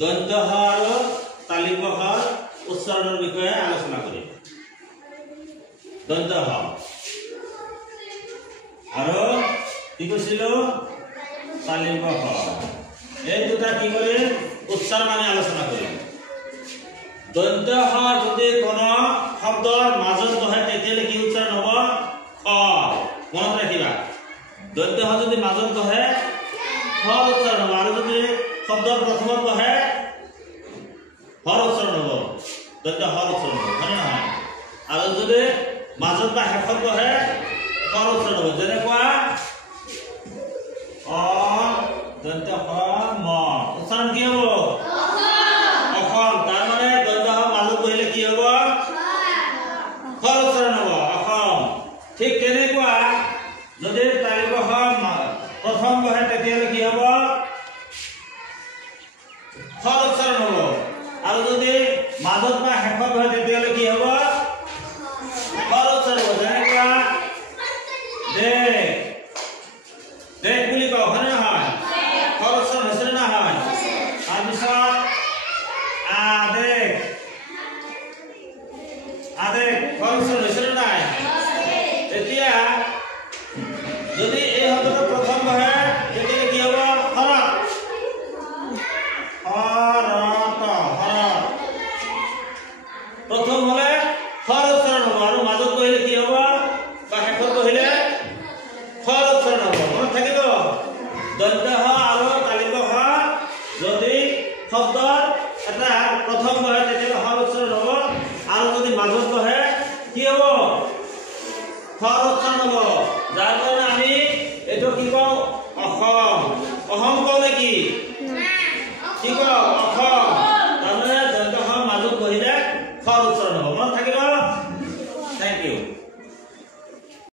দন্ত হ আৰু তালিব হৰ উচ্চাৰণৰ বিষয়ে আলোচনা কৰিম। দন্ত হ আৰু কি কৈছিলো তালিব হ, এই দুটা কি কৰিম উচ্চাৰণ আমি আলোচনা কৰিম। দন্ত হ যদি কোনো শব্দৰ মাজত বহে তেতিয়ালে কি উচ্চাৰণ হ'ব খ। মনত ৰাখিবা দন্ত হ যদি মাজত বহে খ উচ্চাৰণ হ'ব, আৰু যদি শব্দৰ প্ৰথমত বহে হৰ উচ্চাৰণ হ'ব, দন্ত হৰ উচ্চাৰণ হ'ব, হয় নহয়? আৰু যদি মাজত বা শেষত বহে হৰ উচ্চাৰণ হ'ব, যেনেকুৱা অ দন্ত হ ম উচ্চাৰণ কি হ'ব অসম। তাৰ মানে দন্ত হ মাজত বহিলে কি হ'ব হৰ উচ্চাৰণ হ'ব অসম। ঠিক তেনেকুৱা যদি তালিব হ প্ৰথম বহে তেতিয়ালে কি হ'ব হৰ উচ্চাৰণ হ'ব, আৰু যদি মাজত বা শেষত বহে তেতিয়ালে কি হ'ব হৰ উচ্চাৰণ হ'ব। যেনেকুৱা দেখ দেখ বুলি কওঁ, হয় নহয়? হৰ উচ্চাৰণ হৈছে নে নহয়? তাৰপিছত আদেশ আদেশ হৰ উচ্চাৰণ হৈছে নে নাই? এতিয়া যদি এই শব্দটো প্ৰথম বহে তেতিয়া কি হ'ব হৰত হৰত হৰত। প্ৰথম হলে হৰ উচ্চাৰণ হ'ব, আৰু মাজত বহিলে কি হ'ব বা শেষত বহিলে হৰ উচ্চাৰণ হ'ব। মনত থাকিব দন্ত হ আৰু তালিব হ যদি শব্দৰ এটা প্ৰথম বহে তেতিয়া হৰ উচ্চাৰণ হ'ব, আৰু যদি মাজত বহে কি হ'ব হৰ উচ্চাৰণ হ'ব। যাৰ কাৰণে আমি এইটো কি কওঁ অসম। অসম কওঁ নেকি? কি কওঁ অসম। তাৰমানে দন্ত হ মাজত বহিলে হৰ উচ্চাৰণ হ'ব। মনত থাকিব। Thank U.